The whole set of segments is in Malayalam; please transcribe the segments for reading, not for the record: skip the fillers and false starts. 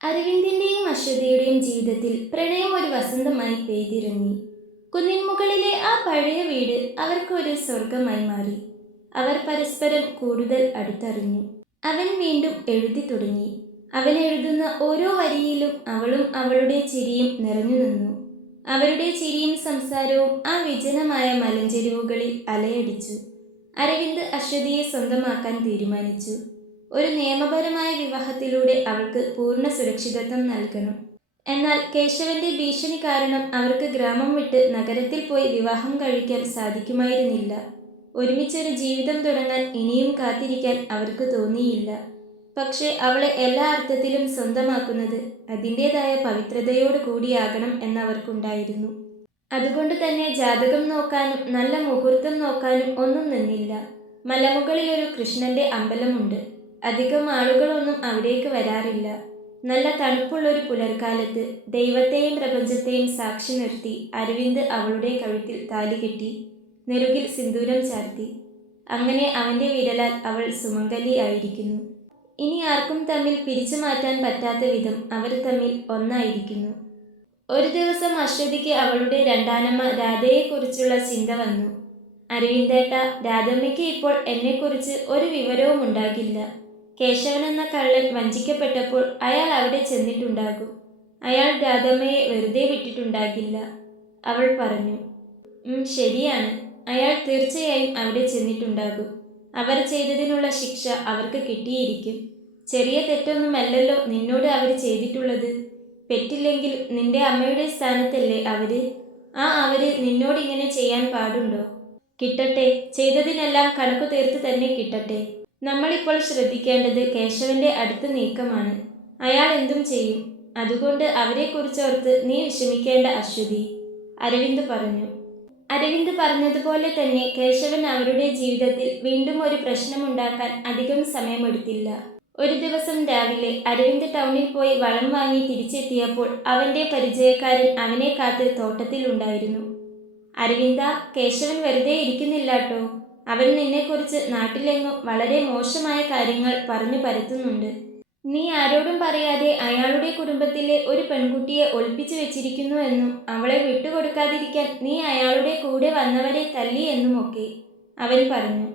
അരവിന്ദിന്റെയും അശ്വതിയുടെയും ജീവിതത്തിൽ പ്രണയം ഒരു വസന്തമായി പെയ്തിറങ്ങി. കുന്നിൻ മുകളിലെ ആ പഴയ വീട് അവർക്ക് ഒരു സ്വർഗമായി മാറി. അവർ പരസ്പരം കൂടുതൽ അടുത്തറിഞ്ഞു. അവൻ വീണ്ടും എഴുതി തുടങ്ങി. അവൻ എഴുതുന്ന ഓരോ വരിയിലും അവളും അവളുടെ ചിരിയും നിറഞ്ഞു നിന്നു. അവരുടെ ചിരിയും സംസാരവും ആ വിജനമായ മലഞ്ചെരിവുകളിൽ അലയടിച്ചു. അരവിന്ദ് അശ്വതിയെ സ്വന്തമാക്കാൻ തീരുമാനിച്ചു. ഒരു നിയമപരമായ വിവാഹത്തിലൂടെ അവൾക്ക് പൂർണ്ണ സുരക്ഷിതത്വം നൽകണം. എന്നാൽ കേശവന്റെ ഭീഷണി കാരണം അവർക്ക് ഗ്രാമം വിട്ട് നഗരത്തിൽ പോയി വിവാഹം കഴിക്കാൻ സാധിക്കുമായിരുന്നില്ല. ഒരുമിച്ചൊരു ജീവിതം തുടങ്ങാൻ ഇനിയും കാത്തിരിക്കാൻ അവർക്ക് തോന്നിയില്ല. പക്ഷേ അവളെ എല്ലാ അർത്ഥത്തിലും സ്വന്തമാക്കുന്നത് അതിൻ്റെതായ പവിത്രതയോടു കൂടിയാകണം എന്നവർക്കുണ്ടായിരുന്നു. അതുകൊണ്ട് തന്നെ ജാതകം നോക്കാനും നല്ല മുഹൂർത്തം നോക്കാനും ഒന്നും നിന്നില്ല. മലമുകളിൽ ഒരു കൃഷ്ണന്റെ അമ്പലമുണ്ട്. അധികം ആളുകളൊന്നും അവിടേക്ക് വരാറില്ല. നല്ല തണുപ്പുള്ളൊരു പുലർക്കാലത്ത് ദൈവത്തെയും പ്രപഞ്ചത്തെയും സാക്ഷി നിർത്തി അരവിന്ദ് അവളുടെ കഴുത്തിൽ താലി കെട്ടി, നെറുകിൽ സിന്ദൂരം ചാർത്തി. അങ്ങനെ അവന്റെ വിരലാൽ അവൾ സുമംഗലി ആയിരിക്കുന്നു. ഇനി ആർക്കും തമ്മിൽ പിരിച്ചു മാറ്റാൻ പറ്റാത്ത വിധം അവർ തമ്മിൽ ഒന്നായിരിക്കുന്നു. ഒരു ദിവസം അശ്വതിക്ക് അവളുടെ രണ്ടാനമ്മ രാധയെക്കുറിച്ചുള്ള ചിന്ത വന്നു. അരവിന്ദേട്ട, രാധമ്മയ്ക്ക് ഇപ്പോൾ എന്നെക്കുറിച്ച് ഒരു വിവരവും ഉണ്ടാകില്ല. കേശവൻ എന്ന കള്ളൻ വഞ്ചിക്കപ്പെട്ടപ്പോൾ അയാൾ അവിടെ ചെന്നിട്ടുണ്ടാകും. അയാൾ രാധമ്മയെ വെറുതെ വിട്ടിട്ടുണ്ടാകില്ല. അവൾ പറഞ്ഞു. ശരിയാണ്, അയാൾ തീർച്ചയായും അവിടെ ചെന്നിട്ടുണ്ടാകും. അവർ ചെയ്തതിനുള്ള ശിക്ഷ അവർക്ക് കിട്ടിയിരിക്കും. ചെറിയ തെറ്റൊന്നുമല്ലല്ലോ നിന്നോട് അവർ ചെയ്തിട്ടുള്ളത്. പെറ്റില്ലെങ്കിൽ നിന്റെ അമ്മയുടെ സ്ഥാനത്തല്ലേ അവര്. അവര് നിന്നോടിങ്ങനെ ചെയ്യാൻ പാടുണ്ടോ? കിട്ടട്ടെ, ചെയ്തതിനെല്ലാം കണക്കു തീർത്ത് തന്നെ കിട്ടട്ടെ. നമ്മളിപ്പോൾ ശ്രദ്ധിക്കേണ്ടത് കേശവന്റെ അടുത്ത നീക്കമാണ്. അയാൾ എന്തും ചെയ്യും. അതുകൊണ്ട് അവരെക്കുറിച്ചോർത്ത് നീ വിഷമിക്കേണ്ട അശ്വതി, അരവിന്ദ് പറഞ്ഞു. അരവിന്ദ് പറഞ്ഞതുപോലെ തന്നെ കേശവൻ അവരുടെ ജീവിതത്തിൽ വീണ്ടും ഒരു പ്രശ്നമുണ്ടാക്കാൻ അധികം സമയമെടുത്തില്ല. ഒരു ദിവസം രാവിലെ അരവിന്ദ് ടൗണിൽ പോയി വളം വാങ്ങി തിരിച്ചെത്തിയപ്പോൾ അവന്റെ പരിചയക്കാരൻ അവനെ കാത്ത് തോട്ടത്തിലുണ്ടായിരുന്നു. അരവിന്ദ, കേശവൻ വെറുതെ ഇരിക്കുന്നില്ലാട്ടോ. അവൻ നിന്നെക്കുറിച്ച് നാട്ടിലെങ്ങും വളരെ മോശമായ കാര്യങ്ങൾ പറഞ്ഞു പരത്തുന്നുണ്ട്. നീ ആരോടും പറയാതെ അയാളുടെ കുടുംബത്തിലെ ഒരു പെൺകുട്ടിയെ ഒളിപ്പിച്ചു വെച്ചിരിക്കുന്നു എന്നും അവളെ വിട്ടുകൊടുക്കാതിരിക്കാൻ നീ അയാളുടെ കൂടെ വന്നവരെ തല്ലി എന്നുമൊക്കെ അവൻ പറഞ്ഞു.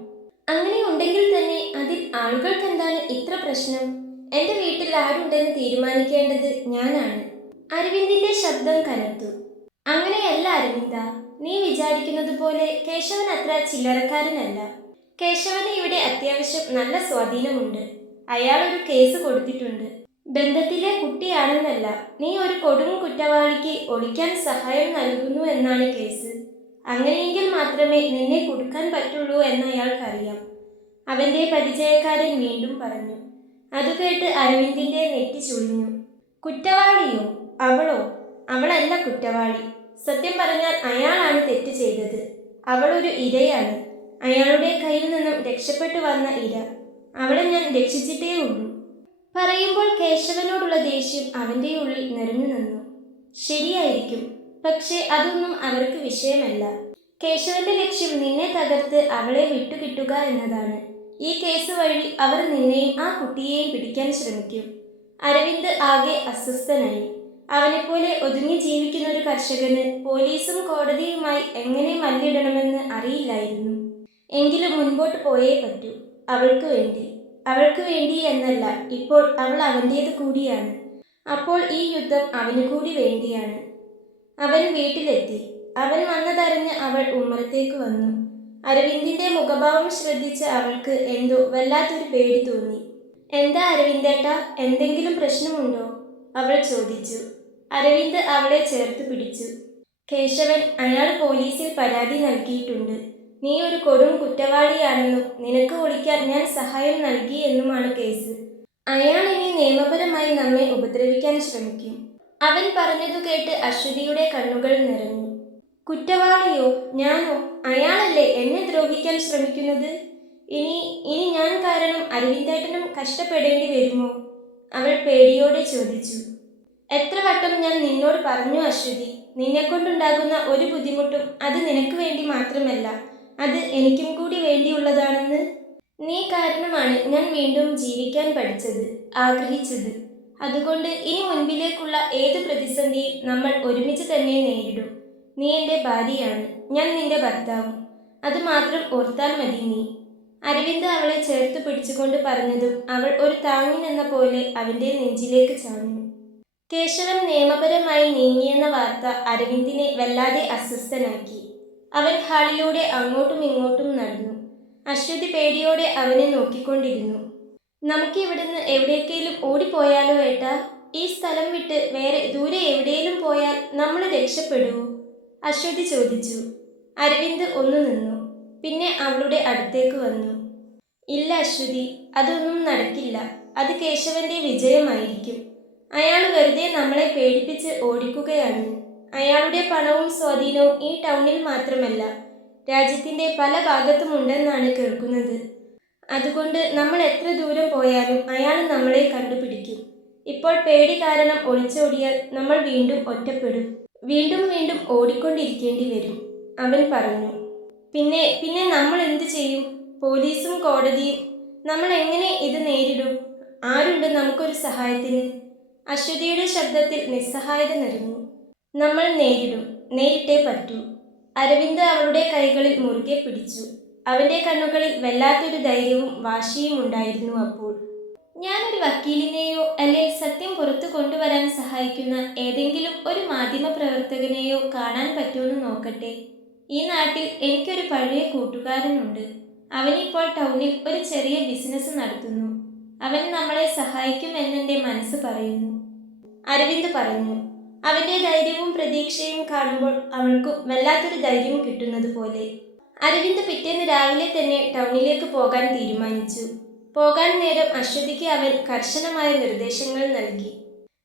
അങ്ങനെ ഉണ്ടെങ്കിൽ തന്നെ അതിൽ ആളുകൾക്കെന്താണ് ഇത്ര പ്രശ്നം? എന്റെ വീട്ടിൽ ആരുണ്ടെന്ന് തീരുമാനിക്കേണ്ടത് ഞാനാണ്. അരവിന്ദിന്റെ ശബ്ദം കനത്തു. അങ്ങനെയല്ല അരവിന്ദ, നീ വിചാരിക്കുന്നത് പോലെ കേശവൻ അത്ര ചില്ലറക്കാരനല്ല. കേശവന് ഇവിടെ അത്യാവശ്യം നല്ല സ്വാധീനമുണ്ട്. അയാൾ ഒരു കേസ് കൊടുത്തിട്ടുണ്ട്. ബന്ധത്തിലെ കുട്ടിയാണെന്നല്ല, നീ ഒരു കൊടും കുറ്റവാളിക്ക് ഒളിക്കാൻ സഹായം നൽകുന്നു എന്നാണ് കേസ്. അങ്ങനെയെങ്കിൽ മാത്രമേ നിന്നെ കൊടുക്കാൻ പറ്റുള്ളൂ എന്ന് അയാൾക്കറിയാം, അവന്റെ പരിചയക്കാരൻ വീണ്ടും പറഞ്ഞു. അതുകേട്ട് അരവിന്ദിന്റെ നെറ്റി ചുളിഞ്ഞു. കുറ്റവാളിയോ? അവളോ? അവളല്ല കുറ്റവാളി. സത്യം പറഞ്ഞാൽ അയാളാണ് തെറ്റ് ചെയ്തത്. അവളൊരു ഇരയാണ്. അയാളുടെ കയ്യിൽ നിന്നും രക്ഷപ്പെട്ടു വന്ന ഇര. അവളെ ഞാൻ രക്ഷിച്ചിട്ടേ ഉള്ളൂ. പറയുമ്പോൾ കേശവനോടുള്ള ദേഷ്യം അവന്റെ ഉള്ളിൽ നിറഞ്ഞു നിന്നു. ശരിയായിരിക്കും, പക്ഷേ അതൊന്നും അവർക്ക് വിഷയമല്ല. കേശവന്റെ ലക്ഷ്യം നിന്നെ തകർത്ത് അവളെ വിട്ടുകിട്ടുക എന്നതാണ്. ഈ കേസ് വഴി അവർ നിന്നെയും ആ കുട്ടിയെയും പിടിക്കാൻ ശ്രമിക്കും. അരവിന്ദ് ആകെ അസ്വസ്ഥനായി. അവനെപ്പോലെ ഒതുങ്ങി ജീവിക്കുന്ന ഒരു കർഷകന് പോലീസും കോടതിയുമായി എങ്ങനെ മല്ലിടണമെന്ന് അറിയില്ലായിരുന്നു. എങ്കിലും മുൻപോട്ട് പോയേ പറ്റൂ. അവൾക്ക് വേണ്ടി. അവൾക്ക് വേണ്ടി എന്നല്ല, ഇപ്പോൾ അവൾ അവൻ്റേത് കൂടിയാണ്. അപ്പോൾ ഈ യുദ്ധം അവന് കൂടി വേണ്ടിയാണ്. അവൻ വീട്ടിലെത്തി. അവൻ വന്നതറിഞ്ഞ് അവൾ ഉമ്മറത്തേക്ക് വന്നു. അരവിന്ദിന്റെ മുഖഭാവം ശ്രദ്ധിച്ച അവൾക്ക് എന്തോ വല്ലാത്തൊരു പേടി തോന്നി. എന്താ അരവിന്ദേട്ട, എന്തെങ്കിലും പ്രശ്നമുണ്ടോ? അവൾ ചോദിച്ചു. അരവിന്ദ് അവളെ ചേർത്ത് പിടിച്ചു. കേശവൻ, അയാൾ പോലീസിൽ പരാതി നൽകിയിട്ടുണ്ട്. നീ ഒരു കൊടും കുറ്റവാളിയാണെന്നും നിനക്ക് ഒളിക്കാൻ ഞാൻ സഹായം നൽകി എന്നുമാണ് കേസ്. അയാൾ ഇനി നിയമപരമായി നമ്മെ ഉപദ്രവിക്കാൻ ശ്രമിക്കും. അവൻ പറഞ്ഞതു കേട്ട് അശ്വതിയുടെ കണ്ണുകൾ നിറഞ്ഞു. കുറ്റവാളിയോ? ഞാനോ? അയാളല്ലേ എന്നെ ദ്രോഹിക്കാൻ ശ്രമിക്കുന്നത്. ഇനി ഞാൻ കാരണം അരവിന്ദേട്ടനും കഷ്ടപ്പെടേണ്ടി വരുമോ? അവൾ പേടിയോടെ ചോദിച്ചു. എത്ര വട്ടം ഞാൻ നിന്നോട് പറഞ്ഞു അശ്വതി, നിന്നെക്കൊണ്ടുണ്ടാകുന്ന ഒരു ബുദ്ധിമുട്ടും അത് നിനക്ക് വേണ്ടി മാത്രമല്ല, അത് എനിക്കും കൂടി വേണ്ടിയുള്ളതാണെന്ന്. നീ കാരണമാണ് ഞാൻ വീണ്ടും ജീവിക്കാൻ പഠിച്ചത്, ആഗ്രഹിച്ചത്. അതുകൊണ്ട് ഇനി മുൻപിലേക്കുള്ള ഏത് പ്രതിസന്ധിയും നമ്മൾ ഒരുമിച്ച് തന്നെ നേരിടും. നീ എൻ്റെ ഭാര്യയാണ്, ഞാൻ നിന്റെ ഭർത്താവും. അത് മാത്രം ഓർത്താൽ മതി നീ. അരവിന്ദ് അവളെ ചേർത്ത് പിടിച്ചുകൊണ്ട് പറഞ്ഞതും അവൾ ഒരു താങ്ങിനെന്ന പോലെ അവൻ്റെ നെഞ്ചിലേക്ക് ചാഞ്ഞു. കേശവൻ നിയമപരമായി നീങ്ങിയെന്ന വാർത്ത അരവിന്ദിനെ വല്ലാതെ അസ്വസ്ഥനാക്കി. അവൻ ഹാളിലൂടെ അങ്ങോട്ടും ഇങ്ങോട്ടും നടന്നു. അശ്വതി പേടിയോടെ അവനെ നോക്കിക്കൊണ്ടിരുന്നു. നമുക്ക് ഇവിടുന്ന് എവിടേക്കെങ്കിലും ഓടിപ്പോയാലോ ഏട്ടാ? ഈ സ്ഥലം വിട്ട് വേറെ ദൂരെ എവിടെയെങ്കിലും പോയാൽ നമ്മൾ രക്ഷപ്പെടുവോ? അശ്വതി ചോദിച്ചു. അരവിന്ദ് ഒന്ന് നിന്നു. പിന്നെ അവളുടെ അടുത്തേക്ക് വന്നു. ഇല്ല അശ്വതി, അതൊന്നും നടക്കില്ല. അത് കേശവന്റെ വിജയമായിരിക്കും. അയാൾ വെറുതെ നമ്മളെ പേടിപ്പിച്ച് ഓടിക്കുകയാണ്. അയാളുടെ പണവും സ്വാധീനവും ഈ ടൗണിൽ മാത്രമല്ല, രാജ്യത്തിന്റെ പല ഭാഗത്തുമുണ്ടെന്നാണ് കേൾക്കുന്നത്. അതുകൊണ്ട് നമ്മൾ എത്ര ദൂരം പോയാലും അയാൾ നമ്മളെ കണ്ടുപിടിക്കും. ഇപ്പോൾ പേടി കാരണം ഒളിച്ചോടിയാൽ നമ്മൾ വീണ്ടും ഒറ്റപ്പെടും. വീണ്ടും വീണ്ടും ഓടിക്കൊണ്ടിരിക്കേണ്ടി വരും, അവൻ പറഞ്ഞു. പിന്നെ പിന്നെ നമ്മൾ എന്തു ചെയ്യും? പോലീസും കോടതിയും. നമ്മൾ എങ്ങനെ ഇത് നേരിടും? ആരുണ്ട് നമുക്കൊരു സഹായത്തിന്? അശ്വതിയുടെ ശബ്ദത്തിൽ നിസ്സഹായത നിറഞ്ഞു. നമ്മൾ നേരിടും, നേരിട്ടേ പറ്റൂ. അരവിന്ദ് അവളുടെ കൈകളിൽ മുറുകെ പിടിച്ചു. അവന്റെ കണ്ണുകളിൽ വല്ലാത്തൊരു ധൈര്യവും വാശിയും ഉണ്ടായിരുന്നു അപ്പോൾ. ഞാനൊരു വക്കീലിനെയോ അല്ലെങ്കിൽ സത്യം പുറത്തു കൊണ്ടുവരാൻ സഹായിക്കുന്ന ഏതെങ്കിലും ഒരു മാധ്യമ പ്രവർത്തകനെയോ കാണാൻ പറ്റുമെന്ന് നോക്കട്ടെ. ഈ നാട്ടിൽ എനിക്കൊരു പഴയ കൂട്ടുകാരനുണ്ട്. അവനിപ്പോൾ ടൗണിൽ ഒരു ചെറിയ ബിസിനസ് നടത്തുന്നു. അവൻ നമ്മളെ സഹായിക്കുമെന്നെൻ്റെ മനസ്സ് പറയുന്നു, അരവിന്ദ് പറഞ്ഞു. അവന്റെ ധൈര്യവും പ്രതീക്ഷയും കാണുമ്പോൾ അവൾക്കും വല്ലാത്തൊരു ധൈര്യം കിട്ടുന്നത് പോലെ. അരവിന്ദ് പിറ്റേന്ന് രാവിലെ തന്നെ ടൗണിലേക്ക് പോകാൻ തീരുമാനിച്ചു. പോകാൻ നേരം അശ്വതിക്ക് അവൻ കർശനമായ നിർദ്ദേശങ്ങൾ നൽകി.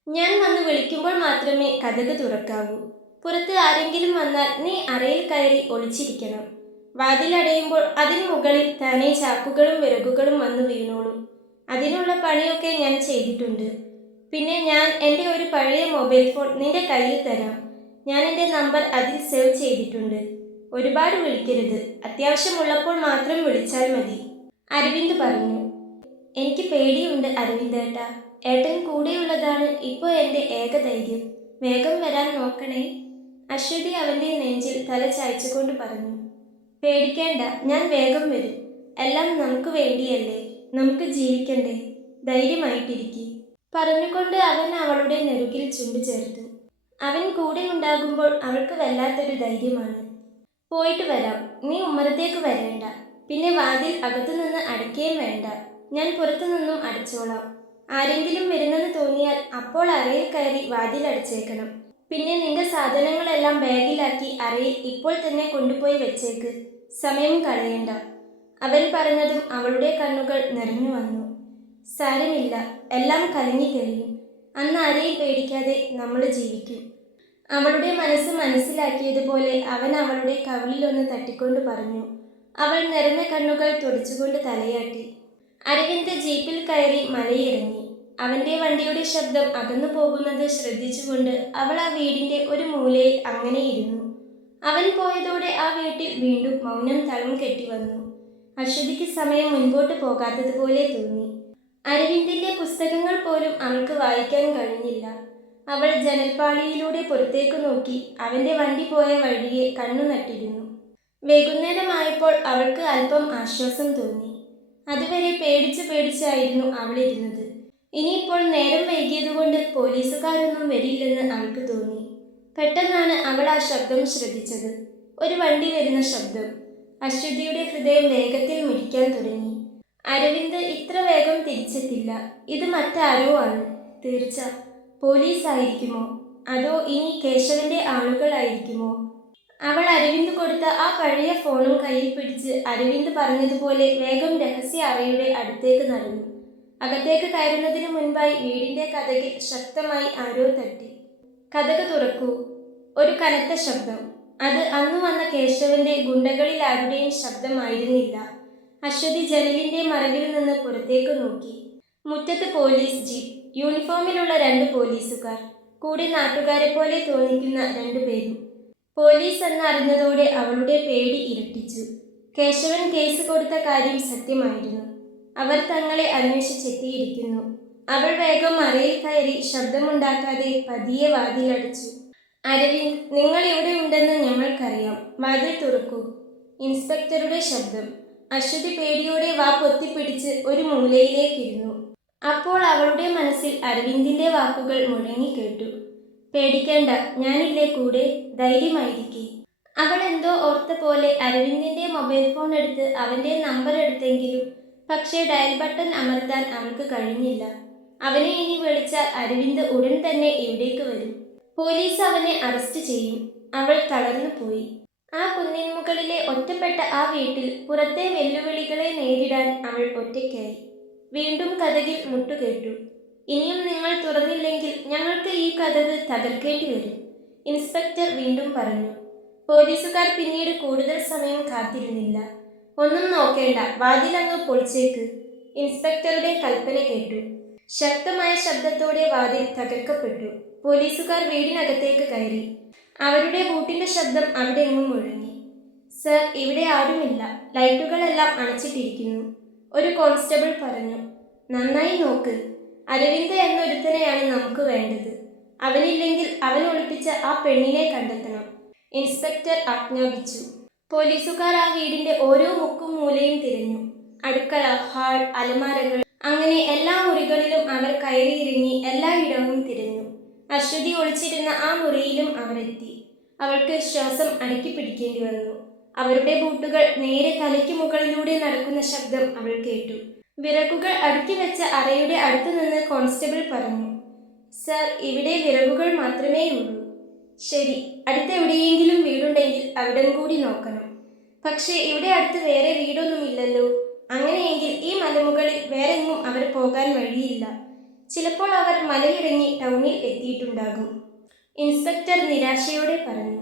ഞാൻ വന്ന് വിളിക്കുമ്പോൾ മാത്രമേ കതക് തുറക്കാവൂ. പുറത്ത് ആരെങ്കിലും വന്നാൽ നീ അറയിൽ കയറി ഒളിച്ചിരിക്കണം. വാതിലടയുമ്പോൾ അതിനു മുകളിൽ താനെ ചാക്കുകളും വിറകുകളും വന്നു വീണോളും. അതിനുള്ള പണിയൊക്കെ ഞാൻ ചെയ്തിട്ടുണ്ട്. പിന്നെ ഞാൻ എൻ്റെ ഒരു പഴയ മൊബൈൽ ഫോൺ നിന്റെ കയ്യിൽ തരാം. ഞാൻ എൻ്റെ നമ്പർ അതിൽ സേവ് ചെയ്തിട്ടുണ്ട്. ഒരുപാട് വിളിക്കരുത്, അത്യാവശ്യമുള്ളപ്പോൾ മാത്രം വിളിച്ചാൽ മതി, അരവിന്ദ് പറഞ്ഞു. എനിക്ക് പേടിയുണ്ട് അരവിന്ദേട്ടാ. ഏട്ടൻ കൂടെയുള്ളതാണ് ഇപ്പോൾ എൻ്റെ ഏക ധൈര്യം. വേഗം വരാൻ നോക്കണേ, അശ്വതി അവൻ്റെ നെഞ്ചിൽ തല ചായ്ച്ചുകൊണ്ട് പറഞ്ഞു. പേടിക്കേണ്ട, ഞാൻ വേഗം വരും. എല്ലാം നമുക്ക് വേണ്ടിയല്ലേ, നമുക്ക് ജീവിക്കണ്ടേ. ധൈര്യമായിട്ടിരിക്കെ, പറഞ്ഞുകൊണ്ട് അവൻ അവളുടെ നെറുകിൽ ചുണ്ടു ചേർത്തു. അവൻ കൂടെ ഉണ്ടാകുമ്പോൾ അവൾക്ക് വല്ലാത്തൊരു ധൈര്യമാണ്. പോയിട്ട് വരാം, നീ ഉമ്മറത്തേക്ക് വരേണ്ട. പിന്നെ വാതിൽ അകത്തുനിന്ന് അടയ്ക്കുകയും വേണ്ട, ഞാൻ പുറത്തു നിന്നും അടച്ചോളാം. ആരെങ്കിലും വരുന്നെന്ന് തോന്നിയാൽ അപ്പോൾ അറയിൽ കയറി വാതിൽ അടച്ചേക്കണം. പിന്നെ നിന്റെ സാധനങ്ങളെല്ലാം ബാഗിലാക്കി അറയിൽ ഇപ്പോൾ തന്നെ കൊണ്ടുപോയി വെച്ചേക്ക്, സമയം കളയണ്ട. അവൻ പറഞ്ഞതും അവളുടെ കണ്ണുകൾ നിറഞ്ഞു വന്നു. സാരമില്ല, എല്ലാം കലങ്ങി തെളിയും. അന്ന് ആരെയും പേടിക്കാതെ നമ്മൾ ജീവിക്കും, അവളുടെ മനസ്സ് മനസ്സിലാക്കിയതുപോലെ അവൻ അവളുടെ കവിളിലൊന്ന് തട്ടിക്കൊണ്ട് പറഞ്ഞു. അവൾ നിറഞ്ഞ കണ്ണുകൾ തുടച്ചുകൊണ്ട് തലയാട്ടി. അരവിന്ദ് ജീപ്പിൽ കയറി മലയിറങ്ങി. അവന്റെ വണ്ടിയുടെ ശബ്ദം അകന്നു പോകുന്നത് ശ്രദ്ധിച്ചുകൊണ്ട് അവൾ ആ വീടിന്റെ ഒരു മൂലയിൽ അങ്ങനെ ഇരുന്നു. അവൻ പോയതോടെ ആ വീട്ടിൽ വീണ്ടും മൗനം തളം കെട്ടി വന്നു. അശ്വതിക്ക് സമയം മുൻപോട്ട് പോകാത്തതുപോലെ തോന്നി. അരവിന്ദിന്റെ പുസ്തകങ്ങൾ പോലും അവൾക്ക് വായിക്കാൻ കഴിഞ്ഞില്ല. അവൾ ജനൽപ്പാളിയിലൂടെ പുറത്തേക്ക് നോക്കി അവന്റെ വണ്ടി പോയ വഴിയെ കണ്ണു നട്ടിരുന്നു. വൈകുന്നേരമായപ്പോൾ അവൾക്ക് അല്പം ആശ്വാസം തോന്നി. അതുവരെ പേടിച്ചായിരുന്നു അവളിരുന്നത്. ഇനിയിപ്പോൾ നേരം വൈകിയതുകൊണ്ട് പോലീസുകാരൊന്നും വരില്ലെന്ന് അവൾക്ക് തോന്നി. പെട്ടെന്നാണ് അവൾ ആ ശബ്ദം ശ്രദ്ധിച്ചത്. ഒരു വണ്ടി വരുന്ന ശബ്ദം. അശ്വതിയുടെ ഹൃദയം വേഗത്തിൽ മിടിക്കാൻ തുടങ്ങി. അരവിന്ദ് ഇത്ര വേഗം തിരിച്ചെത്തില്ല, ഇത് മറ്റാരോ ആണ്, തീർച്ച. പോലീസായിരിക്കുമോ? അതോ ഇനി കേശവന്റെ ആളുകളായിരിക്കുമോ? അവൾ അരവിന്ദ് കൊടുത്ത ആ പഴയ ഫോണും കയ്യിൽ പിടിച്ച് അരവിന്ദ് പറഞ്ഞതുപോലെ വേഗം രഹസ്യ അറയുടെ അടുത്തേക്ക് നടന്നു. അകത്തേക്ക് കയറുന്നതിന് മുൻപായി വീടിന്റെ കതകിൽ ശക്തമായി ആരോ തട്ടി. കതക് തുറക്കൂ, ഒരു കനത്ത ശബ്ദം. അത് അന്നു വന്ന കേശവന്റെ ഗുണ്ടകളിൽ ആരുടെയും ശബ്ദമായിരുന്നില്ല. അശ്വതി ജനലിന്റെ മറവിൽ നിന്ന് പുറത്തേക്ക് നോക്കി. മുറ്റത്ത് പോലീസ് ജീപ്പ്, യൂണിഫോമിലുള്ള 2 പോലീസുകാർ, കൂടി നാട്ടുകാരെ പോലെ തോന്നിക്കുന്ന 2 പേരും. പോലീസ് എന്നറിഞ്ഞതോടെ അവളുടെ പേടി ഇരട്ടിച്ചു. കേശവൻ കേസ് കൊടുത്ത കാര്യം സത്യമായിരുന്നു. അവർ തങ്ങളെ അന്വേഷിച്ചെത്തിയിരിക്കുന്നു. അവൾ വേഗം അറയിൽ കയറി ശബ്ദമുണ്ടാക്കാതെ പതിയെ വാതിലടച്ചു. അരവിന്ദ്, നിങ്ങൾ ഇവിടെ ഉണ്ടെന്ന് ഞങ്ങൾക്കറിയാം. വാതിൽ തുറക്കൂ. ഇൻസ്പെക്ടറുടെ ശബ്ദം. അശ്വതി പേടിയോടെ വാ പൊത്തിപ്പിടിച്ച് ഒരു മൂലയിലേക്കിരുന്നു. അപ്പോൾ അവളുടെ മനസ്സിൽ അരവിന്ദിന്റെ വാക്കുകൾ മുഴങ്ങിക്കേട്ടു. പേടിക്കേണ്ട, ഞാനില്ലേ കൂടെ, ധൈര്യമായിരിക്കെ. അവൾ എന്തോ ഓർത്ത പോലെ അരവിന്ദിന്റെ മൊബൈൽ ഫോൺ എടുത്ത് അവന്റെ നമ്പർ എടുത്തെങ്കിലും പക്ഷേ ഡയൽ ബട്ടൺ അമർത്താൻ അവൾക്ക് കഴിഞ്ഞില്ല. അവനെ ഇനി വിളിച്ചാൽ അരവിന്ദ് ഉടൻ തന്നെ ഇവിടേക്ക് വരും. പോലീസ് അവനെ അറസ്റ്റ് ചെയ്യും. അവൾ തളർന്നു പോയി. ആ കുന്നിൻ മുകളിലെ ഒറ്റപ്പെട്ട ആ വീട്ടിൽ പുറത്തെ വെല്ലുവിളികളെ നേരിടാൻ അവൾ ഒറ്റയ്ക്കായി. വീണ്ടും കതകിൽ മുട്ടുകേട്ടു. ഇനിയും നിങ്ങൾ തുറന്നില്ലെങ്കിൽ ഞങ്ങൾക്ക് ഈ കതക് തകർക്കേണ്ടി വരും, ഇൻസ്പെക്ടർ വീണ്ടും പറഞ്ഞു. പോലീസുകാർ പിന്നീട് കൂടുതൽ സമയം കാത്തിരുന്നില്ല. ഒന്നും നോക്കേണ്ട, വാതിലങ്ങ് പൊളിച്ചേക്ക്, ഇൻസ്പെക്ടറുടെ കൽപ്പന കേട്ടു. ശക്തമായ ശബ്ദത്തോടെ വാതിൽ തകർക്കപ്പെട്ടു. പോലീസുകാർ വീടിനകത്തേക്ക് കയറി. അവരുടെ ബൂട്ടിന്റെ ശബ്ദം അവിടെ എങ്ങും മുഴങ്ങി. സർ, ഇവിടെ ആരുമില്ല, ലൈറ്റുകളെല്ലാം അണച്ചിട്ടിരിക്കുന്നു, ഒരു കോൺസ്റ്റബിൾ പറഞ്ഞു. നന്നായി നോക്ക്, അരവിന്ദ് എന്നൊരുത്തനെയാണ് നമുക്ക് വേണ്ടത്. അവനില്ലെങ്കിൽ അവൻ ഒളിപ്പിച്ച ആ പെണ്ണിനെ കണ്ടെത്തണം, ഇൻസ്പെക്ടർ ആജ്ഞാപിച്ചു. പോലീസുകാർ ആ വീടിന്റെ ഓരോ മുക്കും മൂലയും തിരഞ്ഞു. അടുക്കള, ഹാൾ, അലമാരകൾ, അങ്ങനെ എല്ലാ മുറികളിലും അവർ കയറിയിറങ്ങി എല്ലായിടവും തിരഞ്ഞു. അശ്വതി ഒളിച്ചിരുന്ന ആ മുറിയിലും അവർ എത്തി. അവൾക്ക് ശ്വാസം അടക്കി പിടിക്കേണ്ടി വന്നു. അവരുടെ ബൂട്ടുകൾ നേരെ തലയ്ക്ക് മുകളിലൂടെ നടക്കുന്ന ശബ്ദം അവൾ കേട്ടു. വിറകുകൾ അടുക്കി വെച്ച അറയുടെ അടുത്തു നിന്ന് കോൺസ്റ്റബിൾ പറഞ്ഞു. സർ, ഇവിടെ വിറകുകൾ മാത്രമേ ഉള്ളൂ. ശരി, അടുത്തെവിടെയെങ്കിലും വീടുണ്ടെങ്കിൽ അവിടം കൂടി നോക്കണം. പക്ഷേ ഇവിടെ അടുത്ത് വേറെ വീടൊന്നുമില്ലല്ലോ. അങ്ങനെയെങ്കിൽ ഈ മലമുകളിൽ വേറെങ്ങും അവർ പോകാൻ വഴിയില്ല. ചിലപ്പോൾ അവർ മലയിറങ്ങി ടൗണിൽ എത്തിയിട്ടുണ്ടാകും, ഇൻസ്പെക്ടർ നിരാശയോടെ പറഞ്ഞു.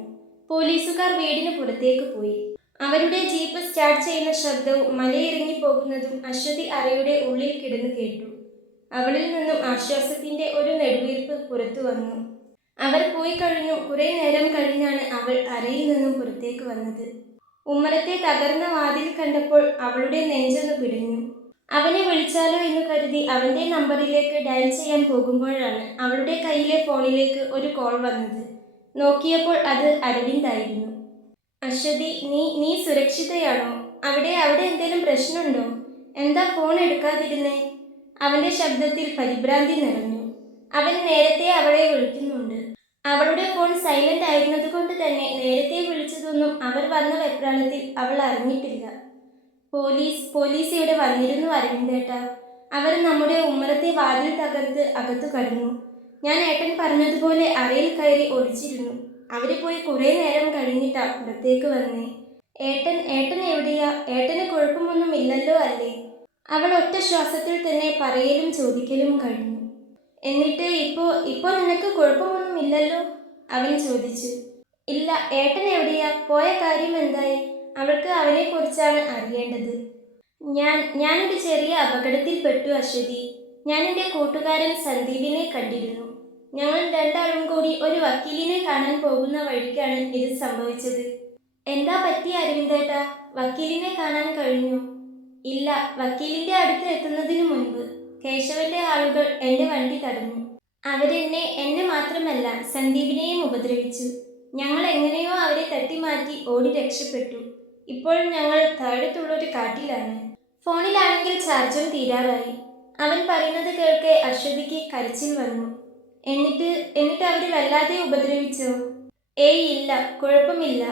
പോലീസുകാർ വീടിന് പുറത്തേക്ക് പോയി. അവരുടെ ജീപ്പ് സ്റ്റാർട്ട് ചെയ്യുന്ന ശബ്ദവും മലയിറങ്ങി പോകുന്നതും അശ്വതി അറയുടെ ഉള്ളിൽ കിടന്നു കേട്ടു. അവളിൽ നിന്നും ആശ്വാസത്തിന്റെ ഒരു നെടുവീർപ്പ് പുറത്തു വന്നു. അവർ പോയി കഴിഞ്ഞു. കുറെ നേരം കഴിഞ്ഞാണ് അവൾ അറയിൽ നിന്നും പുറത്തേക്ക് വന്നത്. ഉമ്മറത്തെ തകർന്ന വാതിൽ കണ്ടപ്പോൾ അവളുടെ നെഞ്ചൊന്ന് പിടഞ്ഞു. അവനെ വിളിച്ചാലോ എന്ന് കരുതി അവന്റെ നമ്പറിലേക്ക് ഡയൽ ചെയ്യാൻ പോകുമ്പോഴാണ് അവളുടെ കയ്യിലെ ഫോണിലേക്ക് ഒരു കോൾ വന്നത്. നോക്കിയപ്പോൾ അത് അരവിന്ദായിരുന്നു. അശ്വതി, നീ സുരക്ഷിതയാണോ? അവിടെ എന്തെങ്കിലും പ്രശ്നമുണ്ടോ? എന്താ ഫോൺ എടുക്കാതിരുന്നേ? അവന്റെ ശബ്ദത്തിൽ പരിഭ്രാന്തി നിറഞ്ഞു. അവൻ നേരത്തെ അവളെ വിളിക്കുന്നുണ്ട്. അവളുടെ ഫോൺ സൈലന്റ് ആയിരുന്നത് കൊണ്ട് തന്നെ നേരത്തെ വിളിച്ചതൊന്നും അവർ വന്ന വെപ്രാളത്തിൽ അവൾ അറിഞ്ഞിട്ടില്ല. പോലീസ് ഇവിടെ വന്നിരുന്നു അരവിന്ദേട്ടാ. അവർ നമ്മുടെ ഉമ്മറത്തെ വാതിൽ തകർത്ത് അകത്തു കടന്നു. ഞാൻ ഏട്ടൻ പറഞ്ഞതുപോലെ അറയിൽ കയറി ഒളിച്ചിരുന്നു. അവര് പോയി കുറെ നേരം കഴിഞ്ഞിട്ടാ പുറത്തേക്ക് വന്നേ. ഏട്ടൻ എവിടെയാ? ഏട്ടന് കുഴപ്പമൊന്നും ഇല്ലല്ലോ അല്ലേ? അവൾ ഒറ്റ ശ്വാസത്തിൽ തന്നെ പറയലും ചോദിക്കലും കഴിഞ്ഞു. എന്നിട്ട് ഇപ്പോ നിനക്ക് കുഴപ്പമൊന്നും ഇല്ലല്ലോ? അവൻ ചോദിച്ചു. ഇല്ല. ഏട്ടൻ എവിടെയാ? പോയ കാര്യം എന്തായി? അവൾക്ക് അവനെക്കുറിച്ചാണ് അറിയേണ്ടത്. ഞാനൊരു ചെറിയ അപകടത്തിൽ പെട്ടു അശ്വതി. ഞാൻ എൻ്റെ കൂട്ടുകാരൻ സന്ദീപിനെ കണ്ടിരുന്നു. ഞങ്ങൾ രണ്ടാളും കൂടി ഒരു വക്കീലിനെ കാണാൻ പോകുന്ന വഴിക്കാണ് ഇത് സംഭവിച്ചത്. എന്താ പറ്റി അരവിന്ദേട്ടാ? വക്കീലിനെ കാണാൻ കഴിഞ്ഞോ? ഇല്ല. വക്കീലിന്റെ അടുത്ത് എത്തുന്നതിനു മുൻപ് കേശവന്റെ ആളുകൾ എൻ്റെ വണ്ടി തടഞ്ഞു. എന്നെ മാത്രമല്ല സന്ദീപിനെയും ഉപദ്രവിച്ചു. ഞങ്ങൾ എങ്ങനെയോ അവരെ തട്ടിമാറ്റി ഓടി രക്ഷപ്പെട്ടു. ഇപ്പോൾ ഞങ്ങൾ താഴത്തുള്ളൊരു കാട്ടിലാണ്. ഫോണിലാണെങ്കിൽ ചാർജും തീരാറായി. അവൻ പറയുന്നത് കേൾക്കെ അശ്വതിക്ക് കരച്ചിൽ വന്നു. എന്നിട്ട് അവർ വല്ലാതെ ഉപദ്രവിച്ചോ? ഏയ് ഇല്ല, കുഴപ്പമില്ല.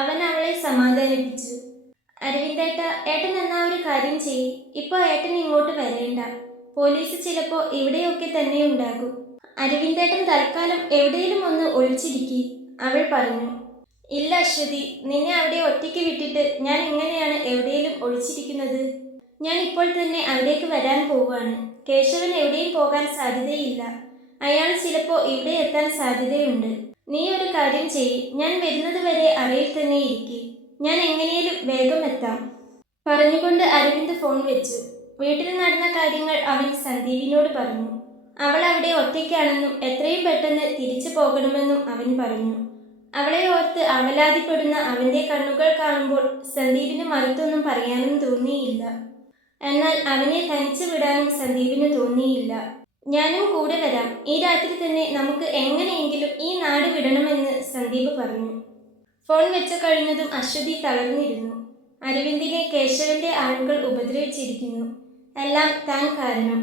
അവൻ അവളെ സമാധാനിപ്പിച്ചു. ഏട്ടൻ എന്നാ ഒരു കാര്യം ചെയ്യ്. ഇപ്പോൾ ഏട്ടൻ ഇങ്ങോട്ട് വരേണ്ട. പോലീസ് ചിലപ്പോൾ ഇവിടെയൊക്കെ തന്നെ ഉണ്ടാകും. അരവിന്ദേട്ടൻ തൽക്കാലം എവിടെയും ഒന്ന് ഒളിച്ചിരിക്കി, അവൾ പറഞ്ഞു. ഇല്ല അശ്വതി, നിന്നെ അവിടെ ഒറ്റയ്ക്ക് വിട്ടിട്ട് ഞാൻ എങ്ങനെയാണ് എവിടെയും ഒളിച്ചിരിക്കുന്നത്? ഞാൻ ഇപ്പോൾ തന്നെ അവിടേക്ക് വരാൻ പോവുകയാണ്. കേശവൻ എവിടെയും പോകാൻ സാധ്യതയില്ല. അയാൾ ചിലപ്പോൾ ഇവിടെ എത്താൻ സാധ്യതയുണ്ട്. നീ ഒരു കാര്യം ചെയ്യ്. ഞാൻ വരുന്നത് വരെ അറയിൽ തന്നെ ഇരിക്കി. ഞാൻ എങ്ങനെയും വേഗം എത്താം. പറഞ്ഞുകൊണ്ട് അരവിന്ദ് ഫോൺ വെച്ചു. വീട്ടിൽ നടന്ന കാര്യങ്ങൾ അവൻ സന്ദീപിനോട് പറഞ്ഞു. അവൾ അവിടെ ഒറ്റയ്ക്കാണെന്നും എത്രയും പെട്ടെന്ന് തിരിച്ചു പോകണമെന്നും അവൻ പറഞ്ഞു. അവളെ ഓർത്ത് അവലാതിപ്പെടുന്ന അവന്റെ കണ്ണുകൾ കാണുമ്പോൾ സന്ദീപിന് മറുത്തൊന്നും പറയാനും തോന്നിയില്ല. എന്നാൽ അവനെ തനിച്ചു വിടാനും സന്ദീപിന് തോന്നിയില്ല. ഞാനും കൂടെ വരാം. ഈ രാത്രി തന്നെ നമുക്ക് എങ്ങനെയെങ്കിലും ഈ നാട് വിടണമെന്ന് സന്ദീപ് പറഞ്ഞു. ഫോൺ വെച്ചു കഴിഞ്ഞതും അശ്വതി തളർന്നിരുന്നു. അരവിന്ദിനെ കേശവന്റെ ആളുകൾ ഉപദ്രവിച്ചിരിക്കുന്നു. എല്ലാം താൻ കാരണം.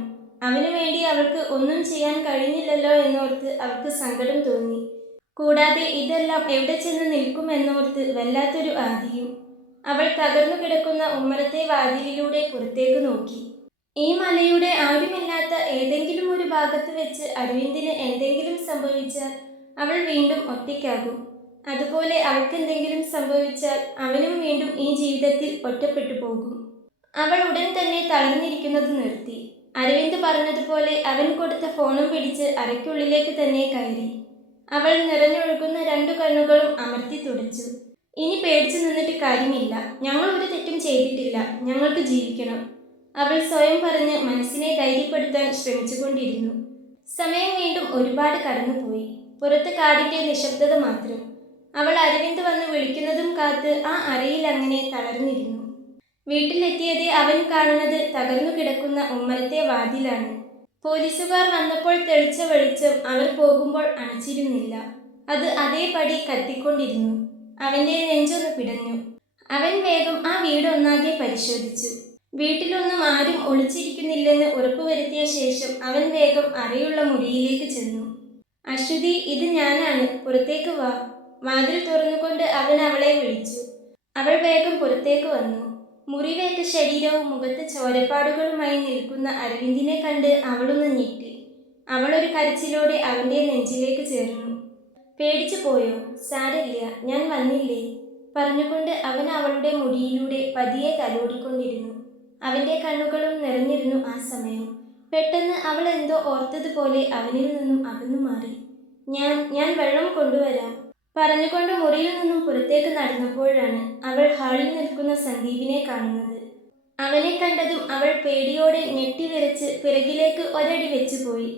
അവനു വേണ്ടി അവൾക്ക് ഒന്നും ചെയ്യാൻ കഴിഞ്ഞില്ലല്ലോ എന്നോർത്ത് അവൾക്ക് സങ്കടം തോന്നി. കൂടാതെ ഇതെല്ലാം എവിടെ ചെന്ന് നിൽക്കുമെന്നോർത്ത് വല്ലാത്തൊരു ആധിയും. അവൾ തകർന്നു കിടക്കുന്ന ഉമ്മറത്തെ വാതിലിലൂടെ പുറത്തേക്ക് നോക്കി. ഈ മലയുടെ ആരുമില്ലാത്ത ഏതെങ്കിലും ഒരു ഭാഗത്ത് വെച്ച് അരവിന്ദിന് എന്തെങ്കിലും സംഭവിച്ചാൽ അവൾ വീണ്ടും ഒറ്റയ്ക്കാകും. അതുപോലെ അവൾക്കെന്തെങ്കിലും സംഭവിച്ചാൽ അവനും വീണ്ടും ഈ ജീവിതത്തിൽ ഒറ്റപ്പെട്ടു പോകും. അവൾ ഉടൻ തന്നെ തളർന്നിരിക്കുന്നത് നിർത്തി. അരവിന്ദ് പറഞ്ഞതുപോലെ അവൻ കൊടുത്ത ഫോണും പിടിച്ച് അരയ്ക്കുള്ളിലേക്ക് തന്നെ കയറി. അവൾ നിറഞ്ഞൊഴുകുന്ന 2 കണ്ണുകളും അമർത്തി തുടച്ചു. ഇനി പേടിച്ചു നിന്നിട്ട് കാര്യമില്ല. ഞങ്ങൾ ഒരു തെറ്റും ചെയ്തിട്ടില്ല. ഞങ്ങൾക്ക് ജീവിക്കണം, അവൾ സ്വയം പറഞ്ഞ് മനസ്സിനെ ധൈര്യപ്പെടുത്താൻ ശ്രമിച്ചുകൊണ്ടിരുന്നു. സമയം വീണ്ടും ഒരുപാട് കടന്നുപോയി. പുറത്ത് കാടിന്റെ നിശബ്ദത മാത്രം. അവൾ അരവിന്ദ് വന്ന് വിളിക്കുന്നതും കാത്ത് ആ അറയിൽ അങ്ങനെ തളർന്നിരുന്നു. വീട്ടിലെത്തിയതേ അവൻ കാണുന്നത് തകർന്നു കിടക്കുന്ന ഉമ്മറത്തെ വാതിലാണ്. പോലീസുകാർ വന്നപ്പോൾ തെളിച്ച വെളിച്ചം അവർ പോകുമ്പോൾ അണച്ചിരുന്നില്ല. അത് അതേപടി കത്തിക്കൊണ്ടിരുന്നു. അവന്റെ നെഞ്ചൊന്ന് പിടഞ്ഞു. അവൻ വേഗം ആ വീടൊന്നാകെ പരിശോധിച്ചു. വീട്ടിലൊന്നും ആരും ഒളിച്ചിരിക്കുന്നില്ലെന്ന് ഉറപ്പുവരുത്തിയ ശേഷം അവൻ വേഗം അറയുള്ള മുറിയിലേക്ക് ചെന്നു. അശ്വതി, ഇത് ഞാനാണ്, പുറത്തേക്ക് വാ. വാതിൽ തുറന്നുകൊണ്ട് അവൻ അവളെ വിളിച്ചു. അവൾ വേഗം പുറത്തേക്ക് വന്നു. മുറിവേറ്റ ശരീരവും മുഖത്ത് ചോരപ്പാടുകളുമായി നിൽക്കുന്ന അരവിന്ദിനെ കണ്ട് അവളൊന്ന് ഞെട്ടി. അവളൊരു കരച്ചിലോടെ അവന്റെ നെഞ്ചിലേക്ക് ചേർന്നു. പേടിച്ചു പോയോ? സാരമില്ല, ഞാൻ വന്നില്ലേ, പറഞ്ഞുകൊണ്ട് അവൻ അവളുടെ മുടിയിലൂടെ പതിയെ തലോടിക്കൊണ്ടിരുന്നു. അവന്റെ കണ്ണുകളും നിറഞ്ഞിരുന്നു ആ സമയം. പെട്ടെന്ന് അവൾ എന്തോ ഓർത്തതുപോലെ അവനിൽ നിന്നും അകന്നു മാറി. ഞാൻ വെള്ളം കൊണ്ടുവരാം, പറഞ്ഞുകൊണ്ട് മുറിയിൽ നിന്നും പുറത്തേക്ക് നടന്നപ്പോഴാണ് അവൾ ഹാളിൽ നിൽക്കുന്ന സന്ദീപിനെ കാണുന്നത്. അവനെ കണ്ടതും അവൾ പേടിയോടെ ഞെട്ടിവിറച്ച് പിറകിലേക്ക് ഒരടി വെച്ചുപോയി.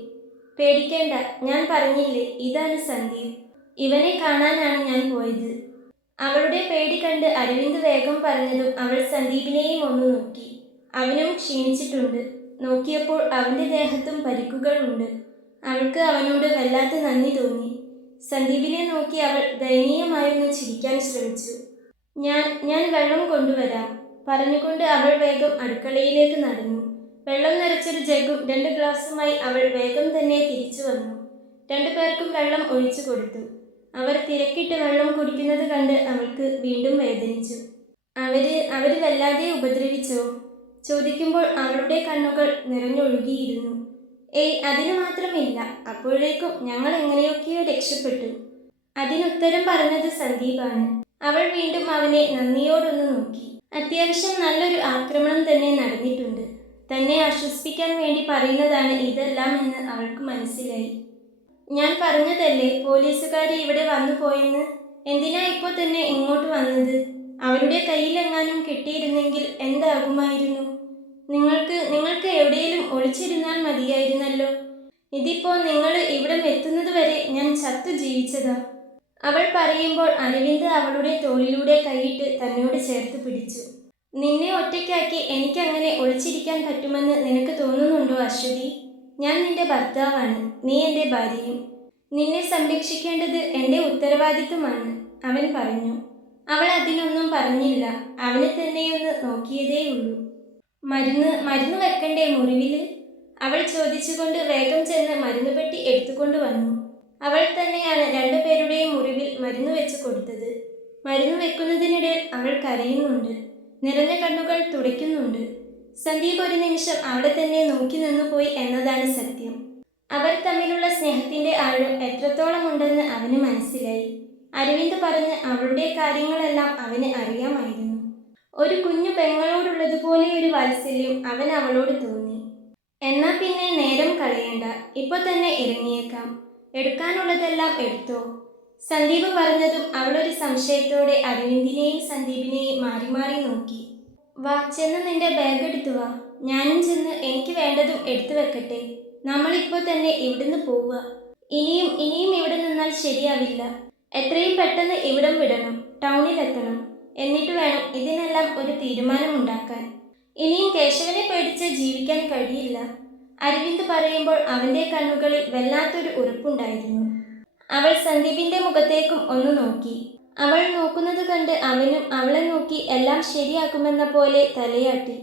പേടിക്കേണ്ട, ഞാൻ പറഞ്ഞില്ലേ, ഇതാണ് സന്ദീപ്. ഇവനെ കാണാനാണ് ഞാൻ പോയത്. അവളുടെ പേടി കണ്ട് അരവിന്ദ് വേഗം പറഞ്ഞതും അവൾ സന്ദീപിനെയും ഒന്ന് നോക്കി. അവനും ക്ഷീണിച്ചിട്ടുണ്ട്. നോക്കിയപ്പോൾ അവന്റെ ദേഹത്തും പരിക്കുകൾ ഉണ്ട്. അവൾക്ക് അവനോട് വല്ലാത്ത നന്ദി തോന്നി. സന്ദീപിനെ നോക്കി അവൾ ദയനീയമായൊന്ന് ചിരിക്കാൻ ശ്രമിച്ചു. ഞാൻ വെള്ളം കൊണ്ടുവരാം, പറഞ്ഞുകൊണ്ട് അവൾ വേഗം അടുക്കളയിലേക്ക് നടന്നു. വെള്ളം നിറച്ചൊരു ജഗ്ഗും 2 ഗ്ലാസുമായി അവൾ വേഗം തന്നെ തിരിച്ചു വന്നു. 2 പേർക്കും വെള്ളം ഒഴിച്ചു കൊടുത്തു. അവർ തിരക്കിട്ട് വെള്ളം കുടിക്കുന്നത് കണ്ട് അവൾക്ക് വീണ്ടും വേദനിച്ചു. അവര് വല്ലാതെ ഉപദ്രവിച്ചോ? ചോദിക്കുമ്പോൾ അവളുടെ കണ്ണുകൾ നിറഞ്ഞൊഴുകിയിരുന്നു. ഏയ്, അതിന് മാത്രമില്ല. അപ്പോഴേക്കും ഞങ്ങൾ എങ്ങനെയൊക്കെയോ രക്ഷപ്പെട്ടു. അതിനുത്തരം പറഞ്ഞത് സന്ദീപാണ്. അവൾ വീണ്ടും അവനെ നന്ദിയോടൊന്ന് നോക്കി. അത്യാവശ്യം നല്ലൊരു ആക്രമണം തന്നെ നടന്നിട്ടുണ്ട്. തന്നെ ആശ്വസിപ്പിക്കാൻ വേണ്ടി പറയുന്നതാണ് ഇതെല്ലാം എന്ന് അവൾക്ക് മനസ്സിലായി. ഞാൻ പറഞ്ഞതല്ലേ പോലീസുകാരി ഇവിടെ വന്നു പോയെന്ന്. എന്തിനാ ഇപ്പോൾ തന്നെ ഇങ്ങോട്ട് വന്നത്? അവരുടെ കയ്യിലെങ്ങാനും കിട്ടിയിരുന്നെങ്കിൽ എന്താകുമായിരുന്നു? നിങ്ങൾക്ക് എവിടെയെങ്കിലും ഒളിച്ചിരുന്നാൽ മതിയായിരുന്നല്ലോ. ഇതിപ്പോ നിങ്ങൾ ഇവിടം എത്തുന്നത് വരെ ഞാൻ ചത്തു ജീവിച്ചതാ. അവൾ പറയുമ്പോൾ അരവിന്ദ് അവളുടെ തോളിലൂടെ കൈയിട്ട് തന്നോട് ചേർത്ത് പിടിച്ചു. നിന്നെ ഒറ്റയ്ക്കാക്കി എനിക്കങ്ങനെ ഒളിച്ചിരിക്കാൻ പറ്റുമെന്ന് നിനക്ക് തോന്നുന്നുണ്ടോ അശ്വതി? ഞാൻ നിന്റെ ഭർത്താവാണ്, നീ എൻ്റെ ഭാര്യയും. നിന്നെ സംരക്ഷിക്കേണ്ടത് എൻ്റെ ഉത്തരവാദിത്വമാണ്, അവൻ പറഞ്ഞു. അവൾ അതിനൊന്നും പറഞ്ഞില്ല. അവനെ തന്നെയൊന്ന് നോക്കിയതേയുള്ളൂ. മരുന്ന് വെക്കണ്ടേ മുറിവിൽ? അവൾ ചോദിച്ചുകൊണ്ട് വേഗം ചെന്ന് മരുന്നുപെട്ടി എടുത്തുകൊണ്ട് വന്നു. അവൾ തന്നെയാണ് 2 പേരുടെയും മുറിവിൽ മരുന്ന് വെച്ച് കൊടുത്തത്. മരുന്ന് വെക്കുന്നതിനിടെ അവൾ കരയുന്നുണ്ട്. നിറഞ്ഞ കണ്ണുകൾ തുടയ്ക്കുന്നുണ്ട്. സന്ദീപ് ഒരു നിമിഷം അവിടെ തന്നെ നോക്കി നിന്നുപോയി എന്നതാണ് സത്യം. അവർ തമ്മിലുള്ള സ്നേഹത്തിന്റെ ആഴം എത്രത്തോളം ഉണ്ടെന്ന് അവന് മനസ്സിലായി. അരവിന്ദ് പറഞ്ഞ് അവളുടെ കാര്യങ്ങളെല്ലാം അവന് അറിയാമായിരുന്നു. ഒരു കുഞ്ഞു പെങ്ങളോടുള്ളതുപോലെ ഒരു വാത്സല്യം അവൻ അവളോട് തോന്നി. എന്നാ പിന്നെ നേരം കളയണ്ട, ഇപ്പോൾ തന്നെ ഇറങ്ങിയേക്കാം. എടുക്കാനുള്ളതെല്ലാം എടുത്തോ, സന്ദീപ് പറഞ്ഞതും അവളൊരു സംശയത്തോടെ അരവിന്ദിനെയും സന്ദീപിനെയും മാറി മാറി നോക്കി. വാ, ചെന്ന് നിന്റെ ബാഗ് എടുത്തു വാ. ഞാനും ചെന്ന് എനിക്ക് വേണ്ടതും എടുത്തു വെക്കട്ടെ. നമ്മളിപ്പോൾ തന്നെ ഇവിടുന്ന് പോവുക. ഇനിയും ഇവിടെ നിന്നാൽ ശരിയാവില്ല. എത്രയും പെട്ടെന്ന് ഇവിടം വിടണം, ടൗണിലെത്തണം. എന്നിട്ട് വേണം ഇതിനെല്ലാം ഒരു തീരുമാനമുണ്ടാക്കാൻ. ഇനിയും കേശവനെ പേടിച്ച് ജീവിക്കാൻ കഴിയില്ല. അരവിന്ദ് പറയുമ്പോൾ അവൻ്റെ കണ്ണുകളിൽ വല്ലാത്തൊരു ഉറപ്പുണ്ടായിരുന്നു. അവൾ സന്ദീപിൻ്റെ മുഖത്തേക്കും ഒന്ന് നോക്കി. അവൾ നോക്കുന്നത് കണ്ട് അവനും അവളെ നോക്കി എല്ലാം ശരിയാക്കുമെന്ന പോലെ തലയാട്ടി.